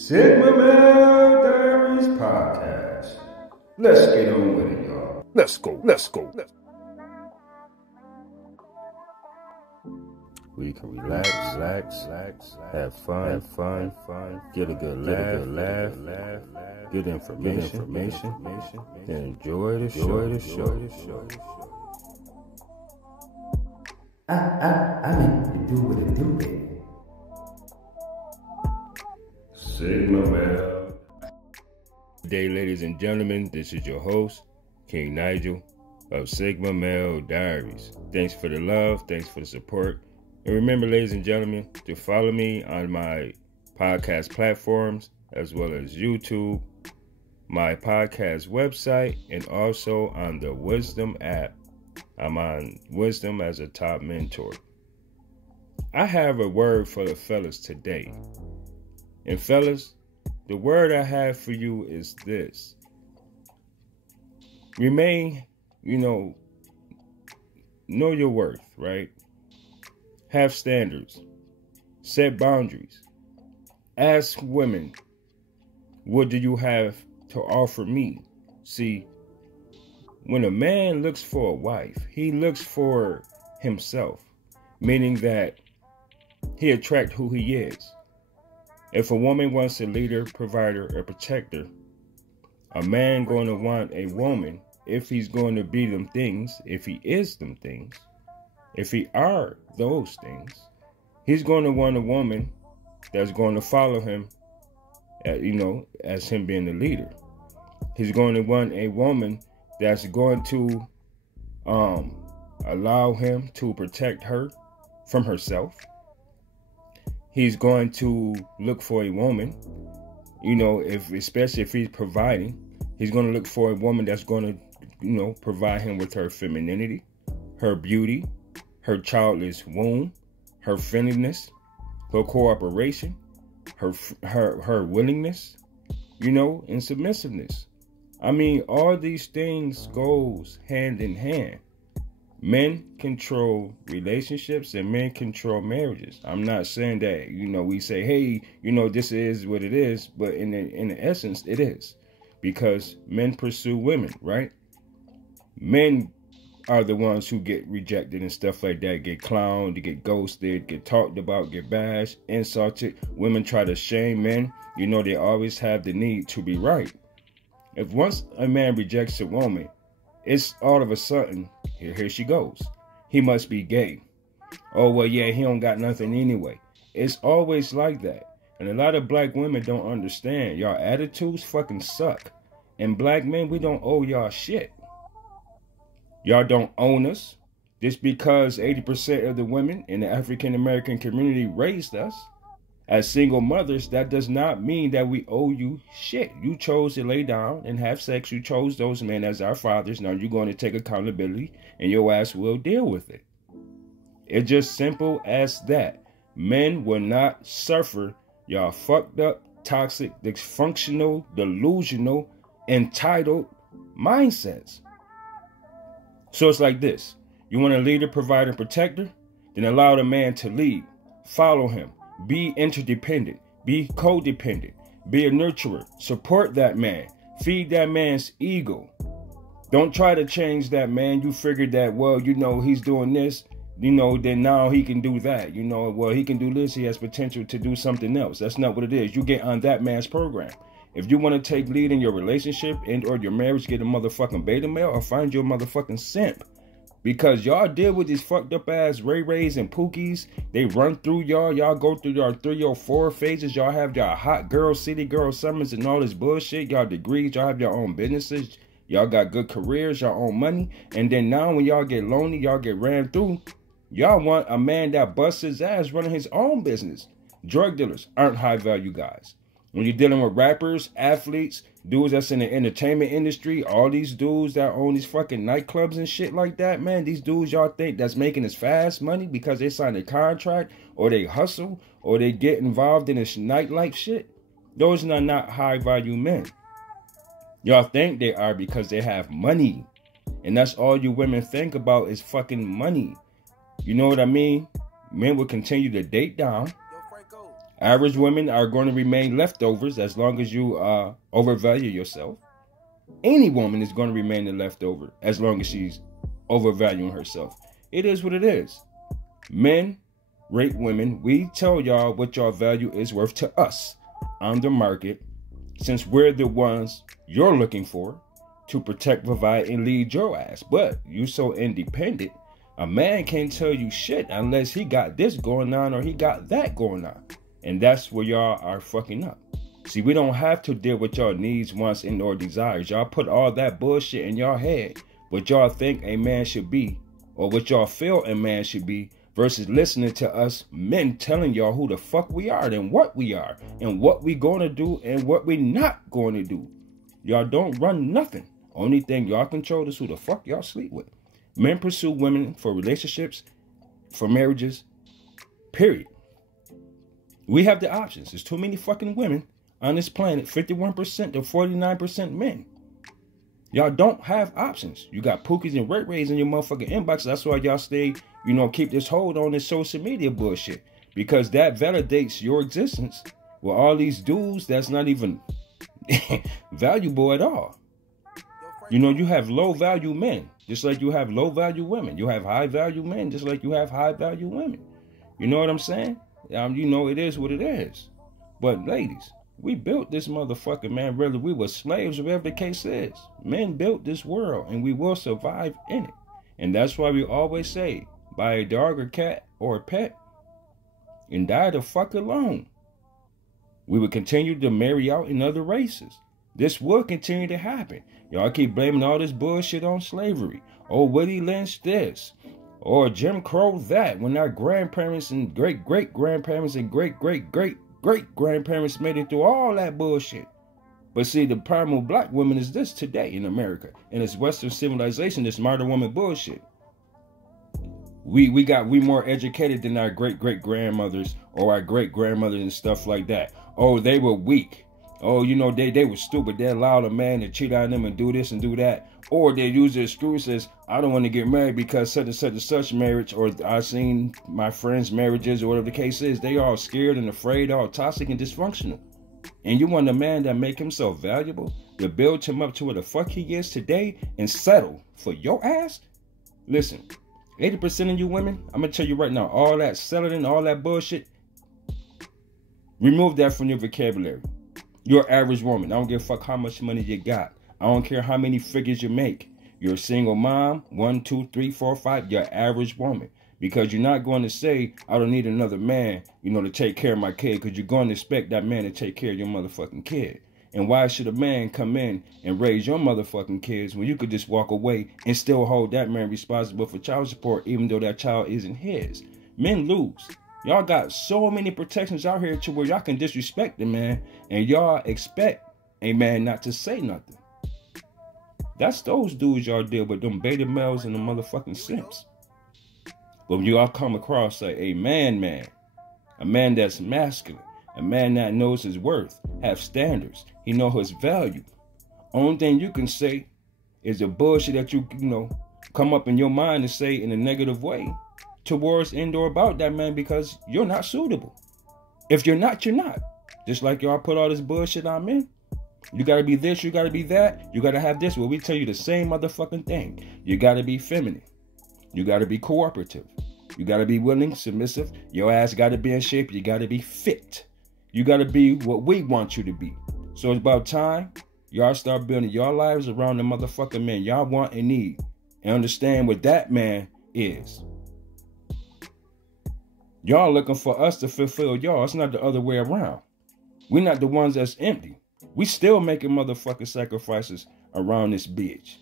Sigma Male Diaries Podcast. Let's get on with it, y'all. Let's go. We can relax, have fun, get a good laugh, get information, and enjoy the show. I mean to do what it do, baby. Sigma Male. Good day, ladies and gentlemen. This is your host, King Nigel of Sigma Male Diaries. Thanks for the love. Thanks for the support. And remember, ladies and gentlemen, to follow me on my podcast platforms as well as YouTube, my podcast website, and also on the Wisdom app. I'm on Wisdom as a top mentor. I have a word for the fellas today. And fellas, the word I have for you is this. Remain, know your worth, right? Have standards. Set boundaries. Ask women, what do you have to offer me? See, when a man looks for a wife, he looks for himself, meaning that he attracts who he is. If a woman wants a leader, provider, or protector, a man going to want a woman if he's going to be them things, if he is them things, if he are those things, he's going to want a woman that's going to follow him, as him being the leader. He's going to want a woman that's going to allow him to protect her from herself. He's going to look for a woman, especially if he's providing, he's going to look for a woman that's going to, provide him with her femininity, her beauty, her childless womb, her friendliness, her cooperation, her willingness, and submissiveness. I mean, all these things goes hand in hand. Men control relationships and men control marriages. I'm not saying that, we say, hey, this is what it is. But in the essence, it is. Because men pursue women, right? Men are the ones who get rejected and stuff like that, get clowned, get ghosted, get talked about, get bashed, insulted. Women try to shame men. They always have the need to be right. If once a man rejects a woman, it's all of a sudden, here she goes. He must be gay. Oh, well, yeah, he don't got nothing anyway. It's always like that. And a lot of black women don't understand. Y'all attitudes fucking suck. And black men, we don't owe y'all shit. Y'all don't own us. Just because 80% of the women in the African American community raised us as single mothers, that does not mean that we owe you shit. You chose to lay down and have sex. You chose those men as our fathers. Now you're going to take accountability and your ass will deal with it. It's just simple as that. Men will not suffer y'all fucked up, toxic, dysfunctional, delusional, entitled mindsets. So it's like this. You want a leader, provider, protector? Then allow the man to lead. Follow him. Be interdependent. Be codependent. Be a nurturer. Support that man. Feed that man's ego. Don't try to change that man. You figured that, well, he's doing this, then now he can do that. Well, he can do this. He has potential to do something else. That's not what it is. You get on that man's program. If you want to take lead in your relationship and or your marriage, get a motherfucking beta male or find your motherfucking simp. Because y'all deal with these fucked up ass Ray Rays and Pookies. They run through y'all. Y'all go through y'all 3 or 4 phases. Y'all have y'all hot girl, city girl summers and all this bullshit. Y'all degrees. Y'all have your own businesses. Y'all got good careers. Y'all own money. And then now when y'all get lonely, y'all get ran through. Y'all want a man that busts his ass running his own business. Drug dealers aren't high value guys. When you're dealing with rappers, athletes, dudes that's in the entertainment industry, all these dudes that own these fucking nightclubs and shit like that, man, these dudes y'all think that's making this fast money because they signed a contract or they hustle or they get involved in this nightlife shit, those are not high value men. Y'all think they are because they have money. And that's all you women think about is fucking money. You know what I mean? Men will continue to date down, Average women are going to remain leftovers as long as you overvalue yourself. Any woman is going to remain a leftover as long as she's overvaluing herself. It is what it is. Men rape women. We tell y'all what your value is worth to us on the market, since we're the ones you're looking for to protect, provide, and lead your ass. But you so independent, a man can't tell you shit unless he got this going on or he got that going on. And that's where y'all are fucking up. See, we don't have to deal with y'all needs, wants, and or desires. Y'all put all that bullshit in y'all head, what y'all think a man should be, or what y'all feel a man should be, versus listening to us men telling y'all who the fuck we are and what we are and what we gonna do and what we not gonna do. Y'all don't run nothing. Only thing y'all control is who the fuck y'all sleep with. Men pursue women for relationships, for marriages, period. We have the options. There's too many fucking women on this planet, 51% to 49% men. Y'all don't have options. You got pookies and red rays in your motherfucking inbox. That's why y'all stay, keep this hold on this social media bullshit. Because that validates your existence with all these dudes that's not even valuable at all. You have low value men, just like you have low value women. You have high value men, just like you have high value women. You know what I'm saying? It is what it is. But ladies, we built this motherfucker, man. Really, we were slaves, whatever the case is. Men built this world, and we will survive in it. And that's why we always say, buy a dog or cat or a pet, and die the fuck alone. We will continue to marry out in other races. This will continue to happen. Y'all keep blaming all this bullshit on slavery. Oh, Willie Lynch this. Or Jim Crow that. When our grandparents and great-great-grandparents and great-great-great-great-grandparents made it through all that bullshit. But see, the problem with black women is this today in America. And it's Western civilization, this modern woman bullshit. We more educated than our great-great-grandmothers or our great-grandmothers and stuff like that. Oh, they were weak. Oh, they were stupid. They allowed a man to cheat on them and do this and do that. Or they use the excuses, I don't want to get married because such and such and such marriage, or I've seen my friends' marriages or whatever the case is. They all scared and afraid, all toxic and dysfunctional. And you want a man that make himself valuable, to build him up to where the fuck he is today and settle for your ass? Listen, 80% of you women, I'm going to tell you right now, all that settling, all that bullshit, remove that from your vocabulary. You're an average woman. I don't give a fuck how much money you got. I don't care how many figures you make. You're a single mom, 1, 2, 3, 4, 5. You're an average woman. Because you're not going to say, I don't need another man, to take care of my kid. Because you're going to expect that man to take care of your motherfucking kid. And why should a man come in and raise your motherfucking kids when you could just walk away and still hold that man responsible for child support, even though that child isn't his? Men lose. Y'all got so many protections out here to where y'all can disrespect the man, and y'all expect a man not to say nothing. That's those dudes y'all deal with, them beta males and the motherfucking simps. But when y'all come across a man, a man that's masculine, a man that knows his worth, have standards, he know his value. Only thing you can say is the bullshit that you come up in your mind to say in a negative way towards and or about that man, because you're not suitable. If you're not, you're not. Just like y'all put all this bullshit on men. You gotta be this, you gotta be that, you gotta have this. Well, we tell you the same motherfucking thing. You gotta be feminine. You gotta be cooperative. You gotta be willing, submissive. Your ass gotta be in shape. You gotta be fit. You gotta be what we want you to be. So it's about time y'all start building your lives around the motherfucking men y'all want and need, and understand what that man is. Y'all looking for us to fulfill y'all. It's not the other way around. We're not the ones that's empty. We still making motherfucking sacrifices around this bitch.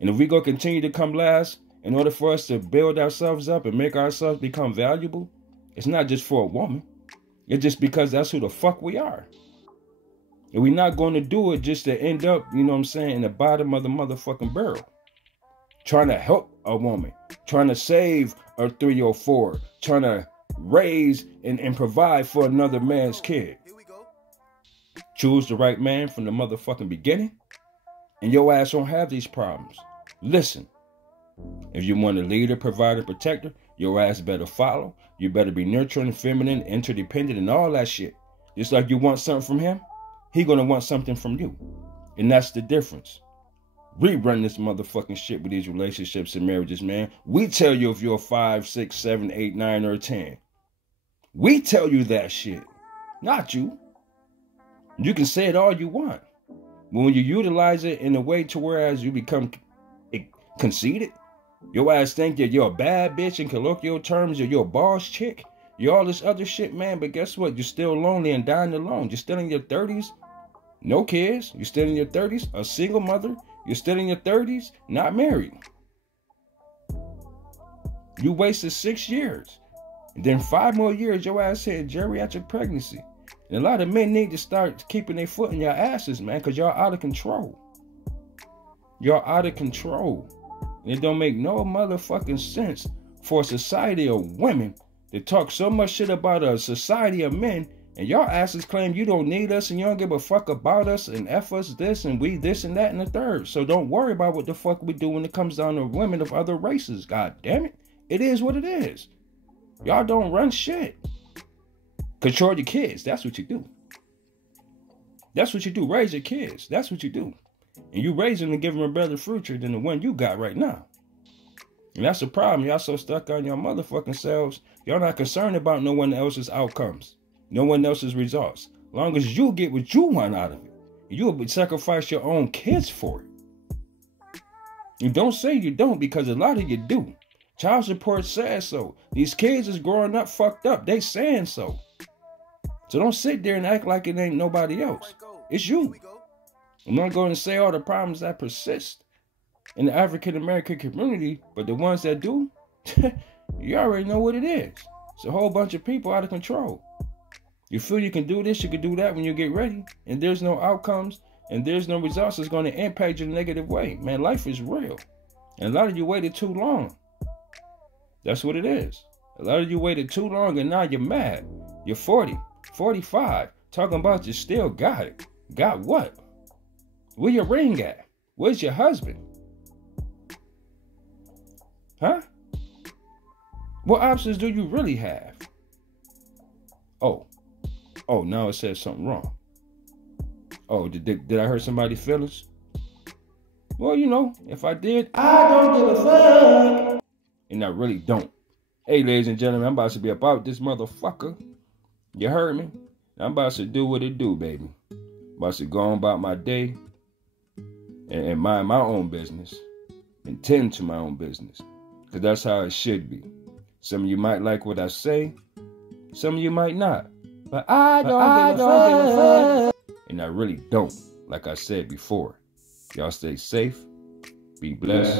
And if we go continue to come last, in order for us to build ourselves up and make ourselves become valuable, it's not just for a woman. It's just because that's who the fuck we are. And we're not going to do it just to end up, in the bottom of the motherfucking barrel. Trying to help a woman. Trying to save a 3 or 4. Trying to raise and provide for another man's kid. Choose the right man from the motherfucking beginning, and your ass don't have these problems. Listen, If you want a leader, provider, protector, your ass better follow. You better be nurturing, feminine, interdependent, and all that shit. Just like you want something from him, he gonna want something from you. And that's the difference. We run this motherfucking shit with these relationships and marriages, man. We tell you if you're 5, 6, 7, 8, 9, or 10. We tell you that shit. Not you. You can say it all you want. But when you utilize it in a way to whereas you become conceited, your ass think that you're a bad bitch in colloquial terms, or you're a boss chick, you're all this other shit, man. But guess what? You're still lonely and dying alone. You're still in your 30s, no kids. You're still in your 30s, a single mother. You're still in your 30s, not married. You wasted 6 years. And then 5 more years, your ass had geriatric pregnancy. And a lot of men need to start keeping their foot in your asses, man, because y'all out of control. Y'all out of control. And it don't make no motherfucking sense for a society of women to talk so much shit about a society of men, and y'all asses claim you don't need us and you don't give a fuck about us and F us this and we this and that and the third. So don't worry about what the fuck we do when it comes down to women of other races. God damn it. It is what it is. Y'all don't run shit. Control your kids. That's what you do. That's what you do. Raise your kids. That's what you do. And you raise them and give them a better future than the one you got right now. And that's the problem. Y'all so stuck on your motherfucking selves. Y'all not concerned about no one else's outcomes. No one else's results. As long as you get what you want out of it. You'll sacrifice your own kids for it. You don't say you don't, because a lot of you do. Child support says so. These kids is growing up fucked up. They saying so. So don't sit there and act like it ain't nobody else. It's you. I'm not going to say all the problems that persist in the African American community, but the ones that do, you already know what it is. It's a whole bunch of people out of control. You feel you can do this, you can do that when you get ready, and there's no outcomes, and there's no results that's going to impact you in a negative way. Man, life is real. And a lot of you waited too long. That's what it is. A lot of you waited too long, and now you're mad. You're 40, 45, talking about you still got it. Got what? Where your ring at? Where's your husband? Huh? What options do you really have? Oh, now it says something wrong. Oh, did I hurt somebody's feelings? Well, you know, if I did, I don't give a fuck. And I really don't. Hey, ladies and gentlemen, I'm about to be about this motherfucker. You heard me? I'm about to do what it do, baby. I'm about to go on about my day and mind my own business and tend to my own business. Because that's how it should be. Some of you might like what I say. Some of you might not. But I don't give a fuck. And I really don't, like I said before. Y'all stay safe. Be blessed.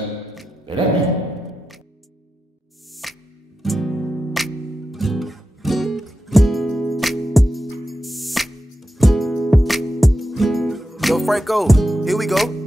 Yo, Franco, here we go.